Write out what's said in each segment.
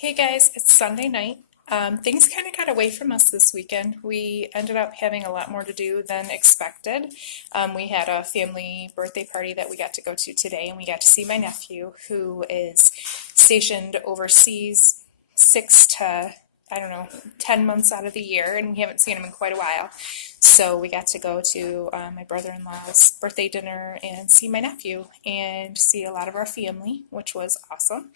Hey guys, it's Sunday night. Things kind of got away from us this weekend. We ended up having a lot more to do than expected. We had a family birthday party that we got to go to today, and we got to see my nephew, who is stationed overseas 6 to, I don't know, 10 months out of the year, and we haven't seen him in quite a while. So we got to go to my brother-in-law's birthday dinner and see my nephew and see a lot of our family, which was awesome.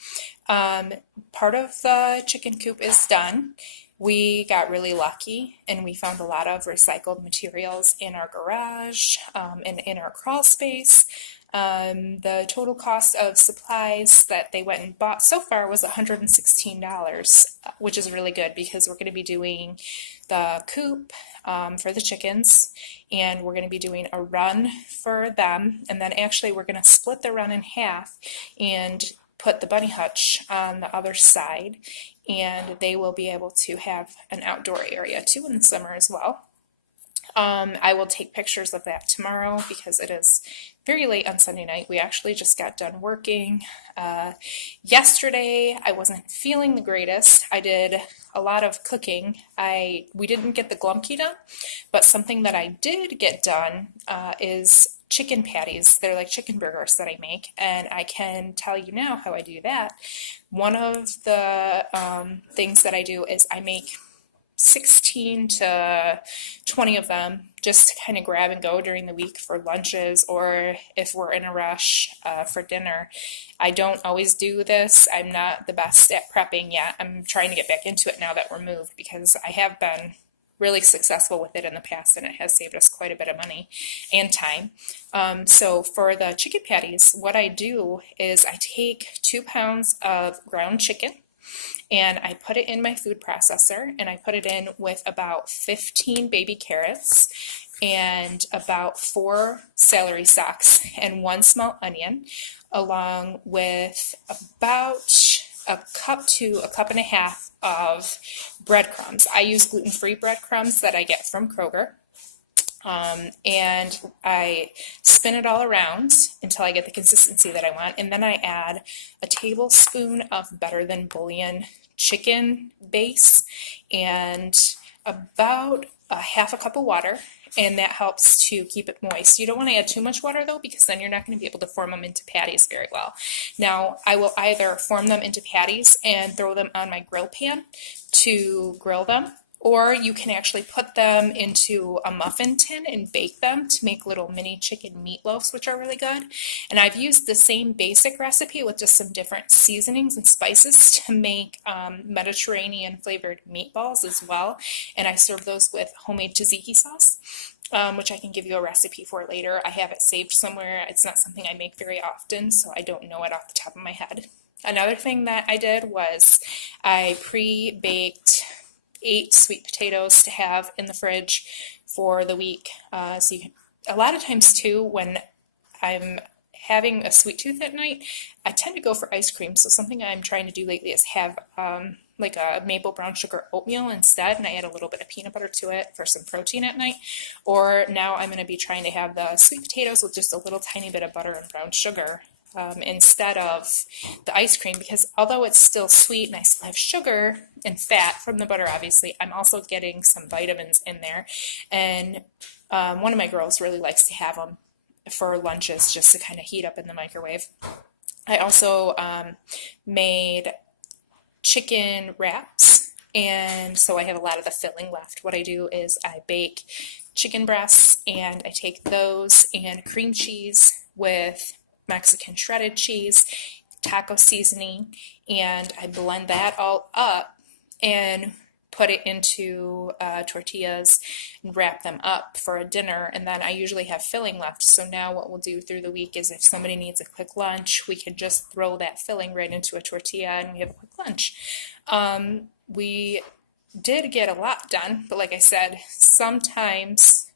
Um, Part of the chicken coop is done. We got really lucky and we found a lot of recycled materials in our garage and in our crawl space. The total cost of supplies that they went and bought so far was $116, which is really good because we're going to be doing the coop for the chickens, and we're going to be doing a run for them, and then actually we're going to split the run in half and put the bunny hutch on the other side, and they will be able to have an outdoor area too in the summer as well. I will take pictures of that tomorrow because it is very late on Sunday night. We actually just got done working. Yesterday, I wasn't feeling the greatest. I did a lot of cooking. We didn't get the Glumpki done, but something that I did get done is chicken patties. They're like chicken burgers that I make, and I can tell you now how I do that. One of the things that I do is I make 16 to 20 of them just to kind of grab and go during the week for lunches or if we're in a rush for dinner. I don't always do this. I'm not the best at prepping yet. I'm trying to get back into it now that we're moved because I have been really successful with it in the past and it has saved us quite a bit of money and time. So for the chicken patties, what I do is I take 2 pounds of ground chicken and I put it in my food processor and I put it in with about 15 baby carrots and about 4 celery stalks and 1 small onion, along with about a cup to a cup and a half of breadcrumbs. I use gluten-free breadcrumbs that I get from Kroger. And I spin it all around until I get the consistency that I want, and then I add a tablespoon of Better Than Bouillon chicken base and about a half a cup of water, and that helps to keep it moist. You don't want to add too much water though, because then you're not going to be able to form them into patties very well. Now, I will either form them into patties and throw them on my grill pan to grill them, or you can actually put them into a muffin tin and bake them to make little mini chicken meatloafs, which are really good. And I've used the same basic recipe with just some different seasonings and spices to make Mediterranean flavored meatballs as well. And I serve those with homemade tzatziki sauce, which I can give you a recipe for later. I have it saved somewhere. It's not something I make very often, so I don't know it off the top of my head. Another thing that I did was I pre-baked 8 sweet potatoes to have in the fridge for the week. A lot of times too, when I'm having a sweet tooth at night, I tend to go for ice cream. So something I'm trying to do lately is have like a maple brown sugar oatmeal instead, and I add a little bit of peanut butter to it for some protein at night. Or now I'm going to be trying to have the sweet potatoes with just a little tiny bit of butter and brown sugar instead of the ice cream, because although it's still sweet and I still have sugar and fat from the butter, obviously, I'm also getting some vitamins in there. And one of my girls really likes to have them for lunches just to kind of heat up in the microwave. I also made chicken wraps, and so I have a lot of the filling left. What I do is I bake chicken breasts and I take those and cream cheese with Mexican shredded cheese, taco seasoning, and I blend that all up and put it into tortillas and wrap them up for a dinner. And then I usually have filling left. So now what we'll do through the week is if somebody needs a quick lunch, we can just throw that filling right into a tortilla and we have a quick lunch. We did get a lot done, but like I said, sometimes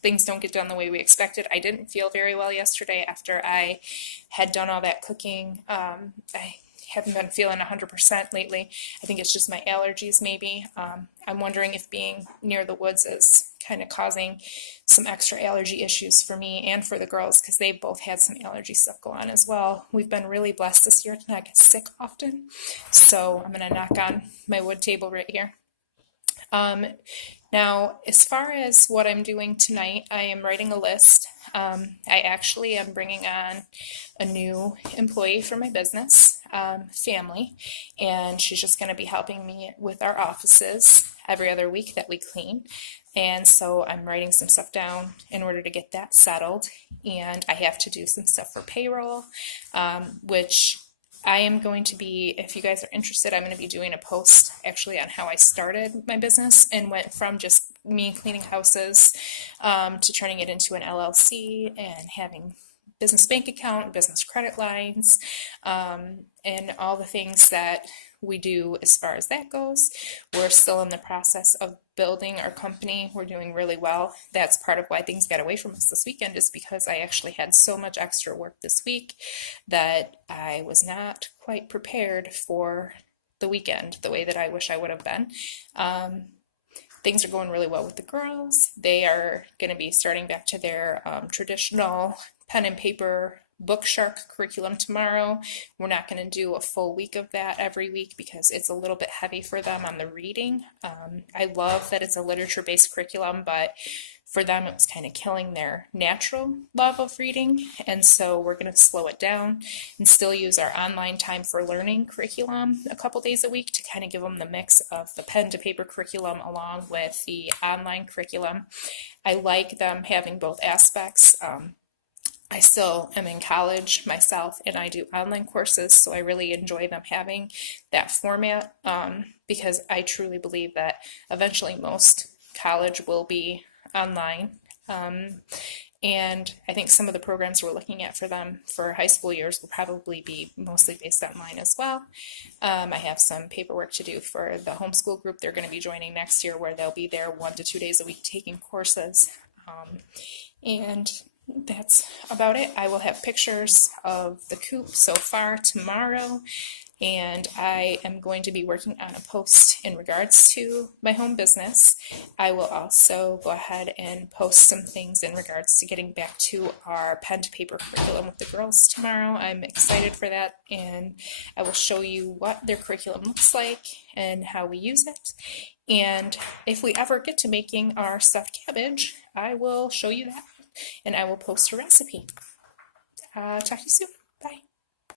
things don't get done the way we expected. I didn't feel very well yesterday after I had done all that cooking. I haven't been feeling 100% lately. I think it's just my allergies maybe. I'm wondering if being near the woods is kind of causing some extra allergy issues for me and for the girls because they've both had some allergy stuff go on as well. We've been really blessed this year to not get sick often. So I'm going to knock on my wood table right here. Now, as far as what I'm doing tonight, I am writing a list. I actually am bringing on a new employee for my business, family, and she's just going to be helping me with our offices every other week that we clean. And so I'm writing some stuff down in order to get that settled. And I have to do some stuff for payroll, which I am going to be, if you guys are interested, I'm going to be doing a post actually on how I started my business and went from just me cleaning houses to turning it into an LLC and having business bank account, business credit lines, and all the things that we do as far as that goes. We're still in the process of building our company. We're doing really well. That's part of why things got away from us this weekend, is because I actually had so much extra work this week that I was not quite prepared for the weekend the way that I wish I would have been. Things are going really well with the girls. They are going to be starting back to their traditional pen and paper Book Shark curriculum tomorrow. We're not going to do a full week of that every week because it's a little bit heavy for them on the reading. I love that it's a literature-based curriculum, but for them it was kind of killing their natural love of reading, and so we're going to slow it down and still use our online time for learning curriculum a couple days a week to kind of give them the mix of the pen to paper curriculum along with the online curriculum. I like them having both aspects. I still am in college myself and I do online courses, so I really enjoy them having that format because I truly believe that eventually most college will be online. And I think some of the programs we're looking at for them for high school years will probably be mostly based online as well. I have some paperwork to do for the homeschool group they're going to be joining next year, where they'll be there 1 to 2 days a week taking courses. And that's about it. I will have pictures of the coop so far tomorrow, and I am going to be working on a post in regards to my home business. I will also go ahead and post some things in regards to getting back to our pen to paper curriculum with the girls tomorrow. I'm excited for that, and I will show you what their curriculum looks like and how we use it. And if we ever get to making our stuffed cabbage, I will show you that, and I will post a recipe. Talk to you soon.